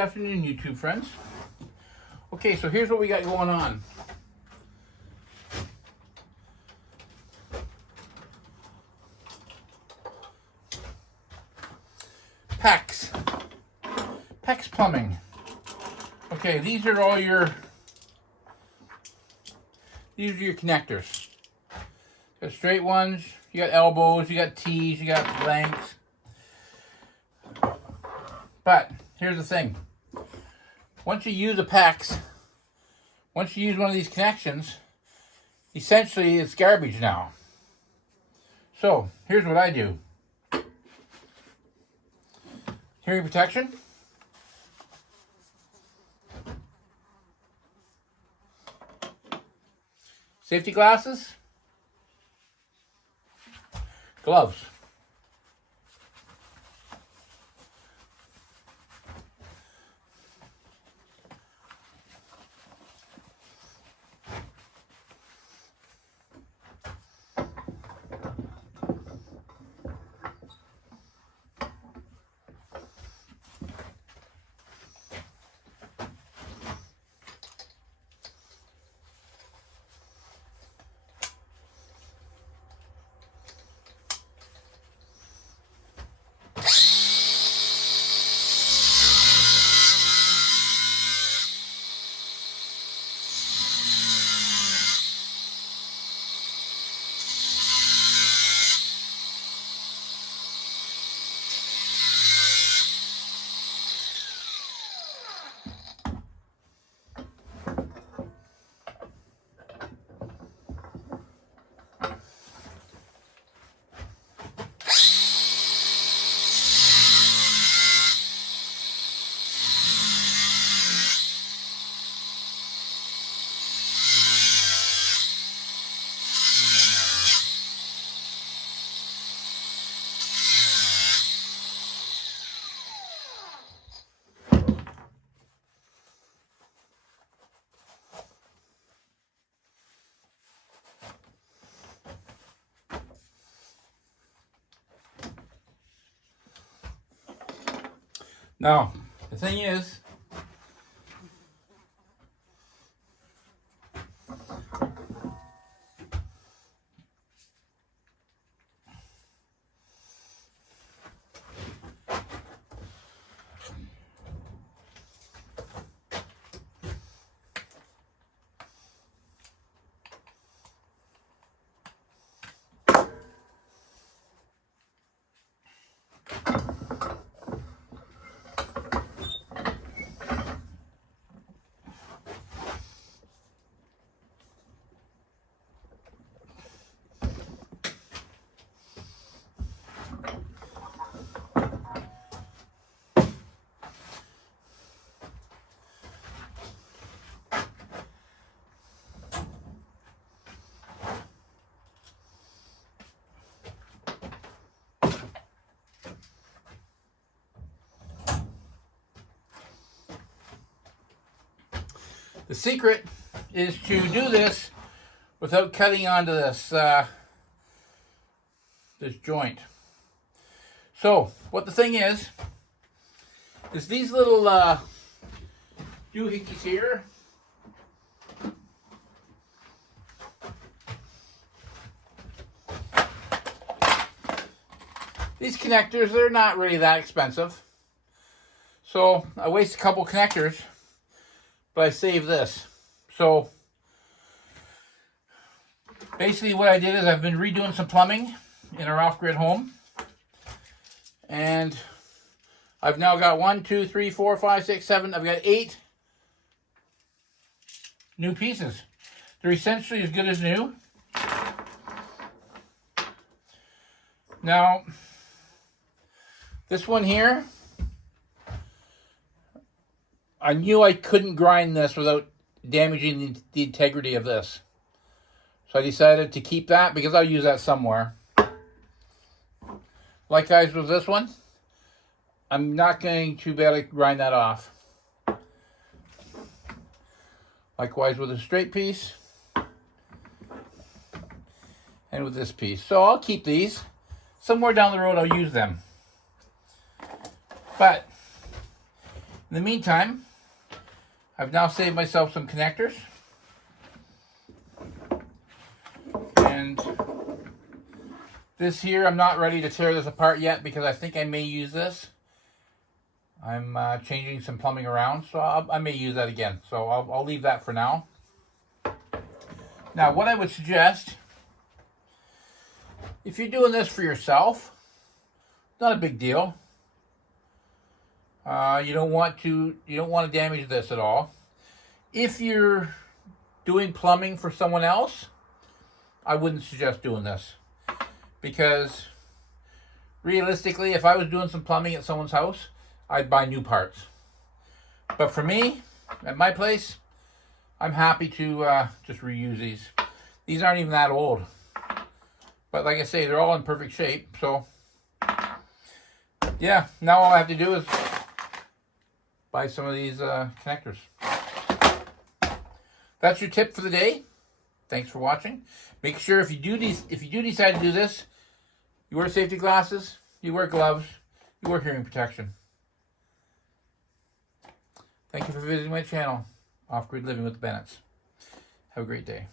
afternoon, YouTube friends. Okay, so here's what we got going on. PEX. PEX plumbing. Okay, these are your connectors. You got straight ones, you got elbows, you got T's, you got lengths. But here's the thing. Once you use a PEX, once you use one of these connections, essentially it's garbage now. So here's what I do. Hearing protection. Safety glasses. Gloves. Now, the thing is, the secret is to do this without cutting onto this this joint. So what the thing is these little doohickeys here. These connectors, they're not really that expensive. So I waste a couple connectors, but I save this. So basically what I did is I've been redoing some plumbing in our off-grid home. And I've now got 1, 2, 3, 4, 5, 6, 7. I've got 8 new pieces. They're essentially as good as new. Now, this one here, I knew I couldn't grind this without damaging the integrity of this. So I decided to keep that because I'll use that somewhere. Likewise with this one, I'm not going to be able to grind that off. Likewise with a straight piece. And with this piece. So I'll keep these. Somewhere down the road I'll use them. But In the meantime, I've now saved myself some connectors. And this here, I'm not ready to tear this apart yet because I think I may use this. I'm changing some plumbing around, so I may use that again. So I'll leave that for now. Now, what I would suggest, if you're doing this for yourself, not a big deal. You don't want to damage this at all. If you're doing plumbing for someone else, I wouldn't suggest doing this, because realistically, if I was doing some plumbing at someone's house, I'd buy new parts. But for me, at my place, I'm happy to just reuse these. These aren't even that old. But like I say, they're all in perfect shape. So, yeah, now all I have to do is buy some of these connectors. That's your tip for the day. Thanks for watching. Make sure if you do decide to do this, you wear safety glasses, you wear gloves, you wear hearing protection. Thank you for visiting my channel, Off Grid Living with the Bennetts. Have a great day.